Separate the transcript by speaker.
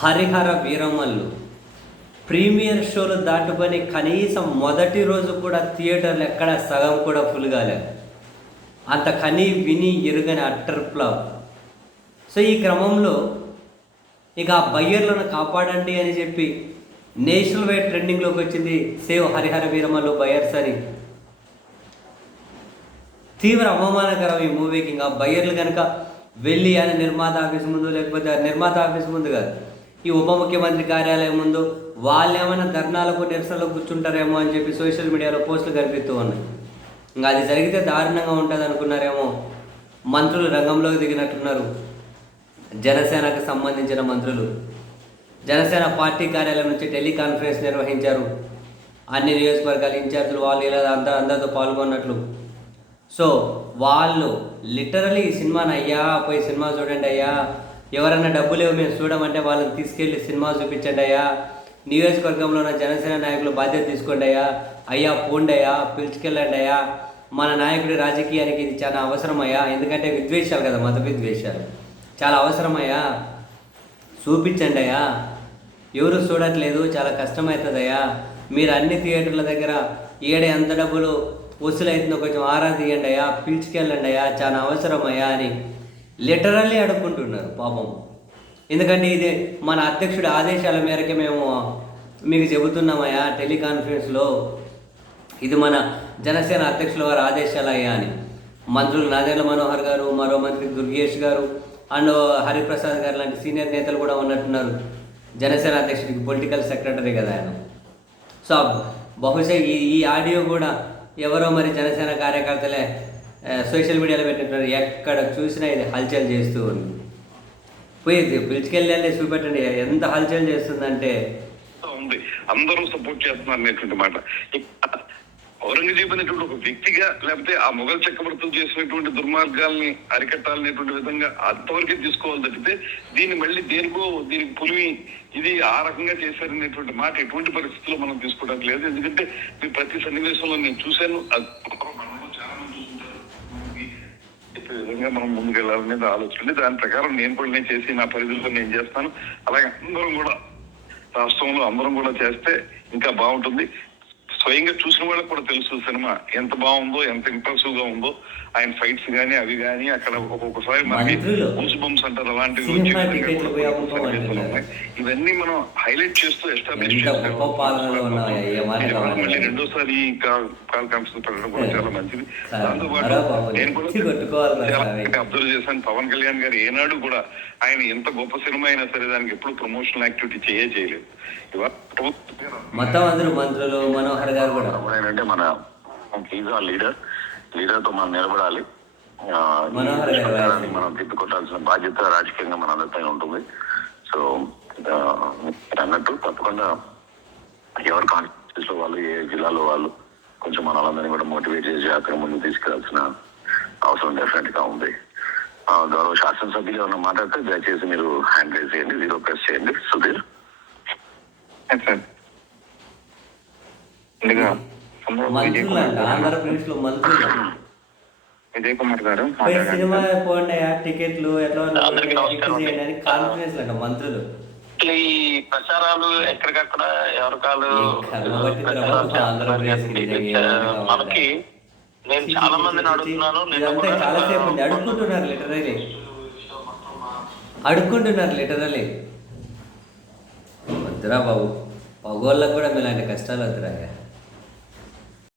Speaker 1: Harihara Veeramallu. Premier షోలు దాటుకొని కనీసం మొదటి రోజు కూడా థియేటర్లు ఎక్కడ సగం కూడా ఫుల్ కాలేదు. అంత కని విని ఎరుగని అట్టర్ ఫ్లాప్ సో ఈ క్రమంలో ఇక ఆ బయ్యర్లను కాపాడండి అని చెప్పి నేషనల్ వైడ్ ట్రెండింగ్లోకి వచ్చింది సేవ్ హరిహర వీరమల్లు బయ్యర్స్ అని. తీవ్ర అవమానకరం ఈ మూవీకి ఇంకా బయ్యర్లు కనుక వెళ్ళి ఆయన నిర్మాత ఆఫీస్ ముందు లేకపోతే నిర్మాత ఆఫీస్ ముందు కాదు. ఈ ఉప ముఖ్యమంత్రి కార్యాలయం ముందు వాళ్ళు ఏమైనా ధర్నాలకు నిరసనలకు కూర్చుంటారేమో అని చెప్పి సోషల్ మీడియాలో పోస్టులు కనిపిస్తూ ఉన్నాయి. ఇంకా అది జరిగితే దారుణంగా ఉంటుంది అనుకున్నారేమో మంత్రులు రంగంలోకి దిగినట్టున్నారు. జనసేనకు సంబంధించిన మంత్రులు. జనసేన పార్టీ కార్యాలయం నుంచి టెలికాన్ఫరెన్స్ నిర్వహించారు. అన్ని నియోజకవర్గాల ఇన్ఛార్జీలు వాళ్ళు ఇలా అంతా అందరితో పాల్గొన్నట్లు. సో వాళ్ళు లిటరలీ ఈ సినిమాని అయ్యా పోయి సినిమా చూడండి అయ్యా ఎవరన్నా డబ్బులు ఇవ్వ మేము చూడమంటే వాళ్ళని తీసుకెళ్ళి సినిమా చూపించండి అయ్యా. నియోజకవర్గంలో ఉన్న జనసేన నాయకులు బాధ్యత తీసుకోండి అయ్యా. అయ్యా పోండయ్యా పిలుచుకెళ్ళండి అయ్యా. మన నాయకుడి రాజకీయానికి ఇది చాలా అవసరమయ్యా ఎందుకంటే విద్వేషాలు కదా మత విద్వేషాలు. చాలా అవసరమయ్యా చూపించండి అయ్యా. ఎవరు చూడట్లేదు చాలా కష్టమవుతుందయ్యా మీరు అన్ని థియేటర్ల దగ్గర ఏడే ఎంత డబ్బులు వసూలైతుందో కొంచెం ఆరా తీయండి అయ్యా. పిలుచుకెళ్ళండి అయ్యా. చాలా అవసరమయ్యా అని లిటరల్లీ అడుక్కుంటున్నారు పాపం. ఎందుకంటే ఇది మన అధ్యక్షుడి ఆదేశాల మేరకే మేము మీకు చెబుతున్నామయ్యా టెలికాన్ఫరెన్స్లో ఇది మన జనసేన అధ్యక్షుల వారి ఆదేశాలయ్యా అని. మంత్రులు నాదేళ్ళ మనోహర్ గారు మరో మంత్రి దుర్గేష్ గారు అండ్ హరిప్రసాద్ గారు లాంటి సీనియర్ నేతలు కూడా ఉన్నట్టున్నారు. జనసేన అధ్యక్షుడికి పొలిటికల్ సెక్రటరీ కదా ఆయన. సో బహుశా ఈ ఈ ఆడియో కూడా ఎవరో మరి జనసేన కార్యకర్తలే సోషల్ మీడియాలో పెట్టినట్టు ఎక్కడ చూసినా ఇది హల్చల్ చేస్తూ ఉంది. పోయి పిలుచుకెళ్ళి చూపెట్టండి ఎంత హల్చల్ చేస్తుందంటే.
Speaker 2: ఉంది. అందరూ సపోర్ట్ చేస్తున్నారు అనేటువంటి మాట. ఔరంగజేబు అనేటువంటి ఒక వ్యక్తిగా లేకపోతే ఆ మొఘల్ చక్రవర్తులు చేసినటువంటి దుర్మార్గాల్ని అరికట్టాలనేటువంటి విధంగా అంతవరకే తీసుకోవాలి తప్పితే దీన్ని మళ్ళీ దేనికో దీనికి పులివి ఇది ఆ రకంగా చేశారనేటువంటి మాట ఎటువంటి పరిస్థితుల్లో మనం తీసుకోవడానికి లేదు. ఎందుకంటే ప్రతి సన్నివేశంలో నేను చూశాను. విధంగా మనం ముందుకు వెళ్ళాలనేది ఆలోచన. దాని ప్రకారం నేను కూడా నేను చేసి నా పరిధిలో నేను చేస్తాను అలాగే అందరం కూడా రాష్ట్రంలో అందరం కూడా చేస్తే ఇంకా బాగుంటుంది స్వయంగా చూసిన వాళ్ళకి కూడా తెలుసు సినిమా ఎంత బాగుందో ఎంత ఇంప్రెసివ్గా ఉందో ఆయన ఫైట్స్ గానీ అవి గానీ అక్కడ ఒక్కొక్కసారి మనకి. గూస్ బంప్స్ అంటారు అలాంటివి. ఇవన్నీ మనం హైలైట్ చేస్తూ ఎస్టాబ్లిష్
Speaker 1: ఎంత
Speaker 2: మళ్ళీ రెండోసారి ఈ కాల్ కాల్ కాన్ఫరెన్స్ పెట్టడం కూడా చాలా మంచిది. నేను కూడా. అబ్జర్వ్ చేశాను. పవన్ కళ్యాణ్ గారు ఏనాడు కూడా ఆయన ఎంత గొప్ప సినిమా అయినా సరే దానికి ఎప్పుడు ప్రమోషనల్ యాక్టివిటీ చేయే చేయలేదు. ఇవాళ
Speaker 1: మొత్తం అందరూ మంత్రులు మనోహర్ గారు కూడా.
Speaker 2: అంటే మన ఈజ్ ఆ లీడర్. లీడర్తో మనం నిలబడాలి. మనం తిప్పుకొట్టాల్సిన బాధ్యత రాజకీయంగా మన అందరిపైన ఉంటుంది. సో అన్నట్టు తప్పకుండా ఎవరి కాన్స్టిట్యూన్స్లో వాళ్ళు ఏ జిల్లాలో వాళ్ళు కొంచెం మన వాళ్ళందరినీ కూడా మోటివేట్ చేసి అక్కడ ముందు తీసుకెళ్ళాల్సిన అవసరం డెఫినెట్గా ఉంది. ఆ, గౌరవ శాసనసభ్యులు ఏమైనా మాట్లాడితే దయచేసి మీరు హ్యాండ్ రైజ్ చేయండి జీరో ప్రెస్ చేయండి. సుధీర్?
Speaker 3: ఆంధ్రప్రదేశ్లో విజయ్ కుమార్ గారు.
Speaker 1: సినిమా. పోండి టికెట్లు ఎట్లా. కాన్ఫరెన్స్ అంట మంత్రులు.
Speaker 4: ఇట్లా ఈ ప్రచారాలు ఎక్కడికక్కడ ఎవరి కాలు
Speaker 1: ఈ కర్మ బట్టి
Speaker 4: ప్రచారాలు
Speaker 1: తర్వాత
Speaker 4: చేస్తున్నారు
Speaker 1: ఆంధ్రప్రదేశ్
Speaker 4: కదండి.
Speaker 1: ఇది
Speaker 4: చా-
Speaker 1: ఏమన్నా
Speaker 4: మనకి నేను చాలా మందిని అడుగుతున్నాను నిన్న
Speaker 1: ఇదంతా
Speaker 4: కూడా
Speaker 1: చాలా సేపు ఉంది. అడుక్కుంటున్నారు లిటరలీ. అడుక్కుంటున్నారు లిటరలీ. వద్దురా బాబు. పగోళ్ళకు కూడా మీలాంటి కష్టాలు వద్దురా